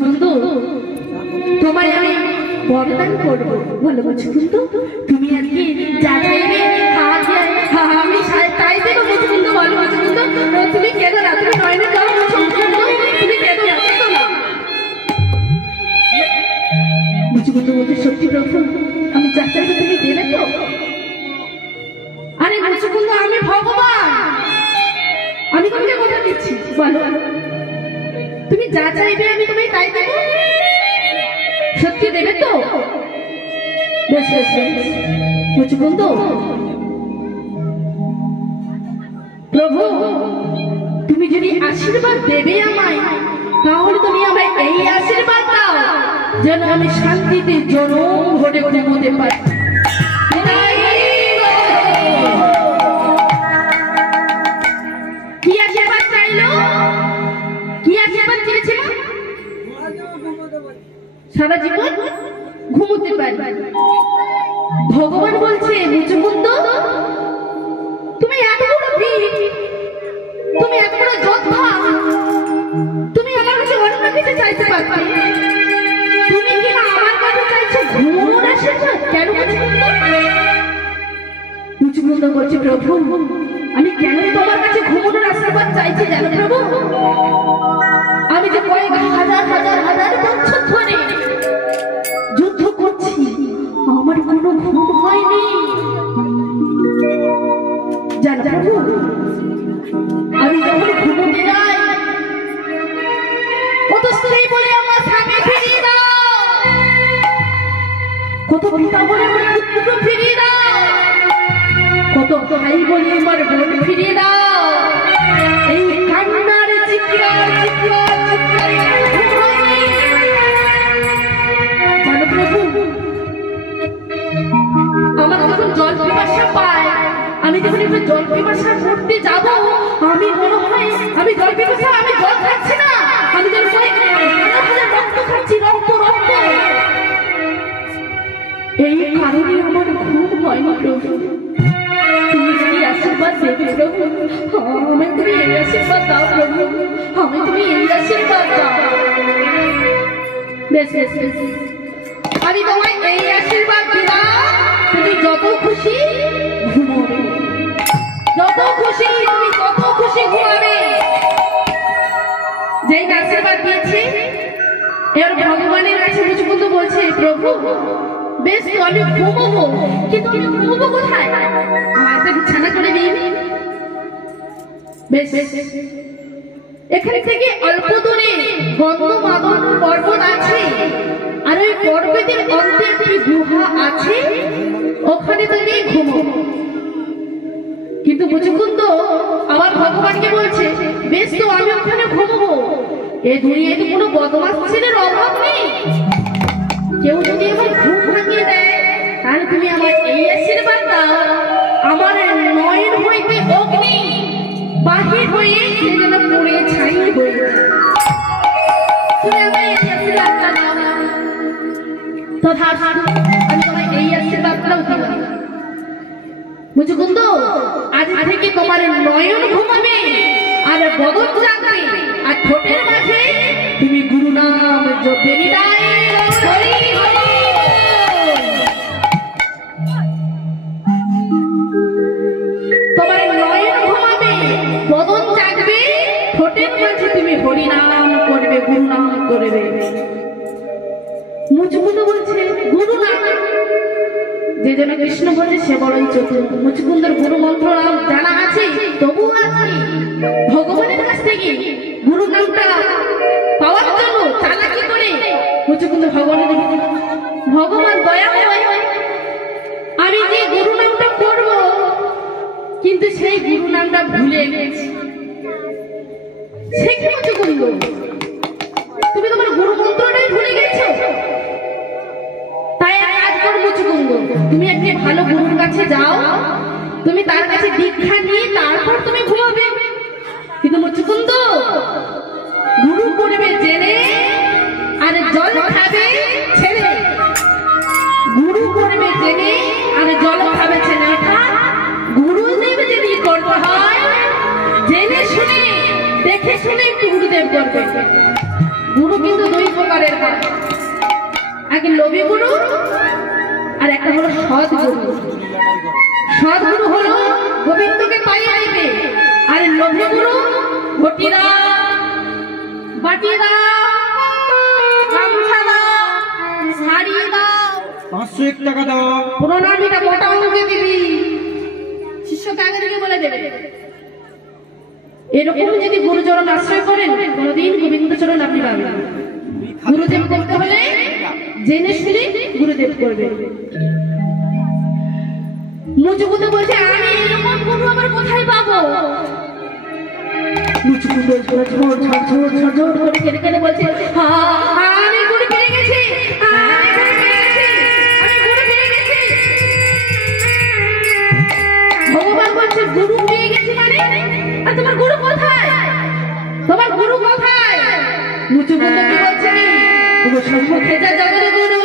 মুচুকুন্দ তোমায় আমি বরদান করবো। বলো মুচুকুন্দ তুমি আজকে যা চাইবে আমি তাই দেবো। মুচুকুন্দ বলো মুচুকুন্দ তুমি কেন রাত্রে নয়নে যাও? তুমি কেন রাখছো না? মুচুকুন্দ বলতে সত্যি প্রভু আমি যা চাইবো তুমি দেবে তো? আরে মুচুকুন্দ আমি ভগবান, আমি তোমাকে কথা দিচ্ছি। বলো তুমি যা চাইবে আমি তোমায় তাই দেবো। সত্যি দেবে তো? বেশ বেশ বেশ মুচুকুন্দ প্রভু তুমি যদি আশীর্বাদ দেবে আমায় তাহলে তুমি আমায় এই আশীর্বাদ দাও যেন আমি শান্তিতে জনম ভরে ঘুমোতে পারি। কি আশীর্বাদ চাইলো? কি আশীর্বাদ চেয়েছিল? সারা জীবন ঘুমোতে পারি। ভগবান বলছে মুচুকুন্দ তুমি এত বড় বীর, তুমি এত বড় যোদ্ধা, তুমি আমার কাছে অন্য কিছু চাইতে পারবে। তুমি কি না আমার কাছে চাইছো ঘুমোনোর আশীর্বাদ? কেন মুচুকুন্দ বলছে প্রভু আমি কেন তোমার কাছে ঘুমোনোর আশীর্বাদ চাইছি জানো প্রভু? আমি যে কয়েক হাজার হাজার হাজার বছর ধরে যুদ্ধ করছি আমার কোনো ঘুম হয়নি জানো প্রভু। আমি যখন ঘুমোতে যাই কত স্ত্রী বলে আমার স্বামী ফিরিয়ে দাও, কত পিতা বলে আমার পুত্র ফিরিয়ে দাও, কত ভাই বলে আমার বোন ফিরিয়ে দাও। এই কান্নার চিৎকার চিৎকার চিৎকার জানো প্রভু আমার যখন জল পিপাসা পায়, আমি যখন একটু জল পিপাসা করতে যাব আমি মনে হয় আমি জল পিপাসা আমি জল খাচ্ছি না, আমি যেন রক্ত খাচ্ছি, রক্ত রক্ত। এই কারণে আমার ঘুম হয়নি প্রভু। তুমি যদি আশীর্বাদ দেবে প্রভু আমায় তুমি এই আশীর্বাদ দাও প্রভু, আমায় তুমি এই আশীর্বাদ দাও। বেশ বেশ বেশ আমি তোমায় এই আশীর্বাদ দিলাম তুমি যত খুশি ঘুমোবে, যত খুশি তুমি তত খুশি ঘুমাবে। যেই আশীর্বাদ দিয়েছি এর ভগবানের কাছে মুচুকুন্দ বলছে প্রভু বেশ তো আমি ঘুমোবো, কিন্তু আমি ঘুমোবো কোথায়? আমার একটা বিছানা করে দিন। বেশ এখান থেকে অল্প দূরে গন্ধমাদন পর্বত আছে, আর ওই পর্বতের অন্তে একটি গুহা আছে, ওখানে তুমি ঘুমো। কিন্তু মুচুকুন্দ আবার ভগবানকে বলছে বেশ তো আমি ওখানে ঘুমোবো, এই দুনিয়ায় তো কোনো বদমাশ ছেলের অভাব নেই, কেউ যদি আমার ঘুম ভাঙিয়ে দেয় তাহলে তুমি আমার এই আশীর্বাদ দাও আমার নয়ন হইতে অগ্নি বাহির হয়ে যেন পড়ে ছাই হয়ে যায়। তুমি আমার এই আশীর্বাদটা দাও তথা আমি তোমার এই আশীর্বাদটাও দিলাম। মুচুকুন্দ আজ থেকে তোমার নয়ন ঘুমাবে আর বদন জাগবে, আর ঠোঁটের মাঝে তুমি গুরু নাম জপে নিদায় হরি হরি। তোমার নয়ন ঘুমাবে বদন জাগবে, ঠোঁটের মাঝে তুমি হরি নাম করবে, গুরু নাম করবে। মুচুকুন্দ বলছে গুরু নাম, যে যেন কৃষ্ণ বলে সে বড়ই চতুর। মুচুকুন্দের গুরু মন্ত্র নাম জানা আছে, তবু আছে ভগবানের কাছ থেকে গুরু নামটা পাওয়ার জন্য চালাকি করে মুচুকুন্দ ভগবানের ভগবান দয়াময় আমি যে গুরু নামটা করব কিন্তু সেই গুরু নামটা ভুলে গেছি। সে কি মুচুকুন্দ তুমি তোমার গুরু মন্ত্রটাই ভুলে গেছো? তাই আজ কর মুচুকুন্দ তুমি একটি ভালো গুরুর কাছে যাও, তুমি তার কাছে দীক্ষা নিয়ে তারপর তুমি ঘুমাবে। কিন্তু মুচুকুন্দ গুরু করবে জেনে আর জল খাবে ছেড়ে, গুরু করবে জেনে আর জল খাবে ছেড়ে। অর্থাৎ গুরুদেব যদি করতে হয় জেনে শুনে দেখে শুনে একটু গুরুদেব করবে। গুরু কিন্তু দুই প্রকারের হয়, আগে লোভী গুরু আর একটা হলো সৎ গুরু। সৎ গুরু হলো গোবিন্দকে পাইয়ে দিবে, আর লোভী গুরু ঘটি দাও, বাটি দাও, গামছা দাও, শাড়ি দাও, 501 টাকা দাও, প্রণামীটা মোটা অঙ্কে দিবি, শিষ্যকে আগে থেকে বলে দেবে। এরকম যদি গুরুচরণ আশ্রয় করেন কোনদিন গোবিন্দচরণ আপনি পাবেন। গুরুদেব করতে হলে জেনে শুনে গুরুদেব করবে। মুচুকুন্দু বলছে আমি এরকম গুরু আবার কোথায় পাবো? মুচুকুন্দু ঝোর ঝোর ঝোর ঝোর ঝোর ঝোর করে কেঁদে কেঁদে বলছে আমি গুরু পেয়ে গেছি, আমি গুরু পেয়ে গেছি। ভগবান বলছে গুরু পেয়ে গেছি মানে? আর তোমার গুরু কোথায়? তোমার গুরু কোথায়? মুচুকুন্দু কি বলছে? সম্মুখে যা জগৎ গুরু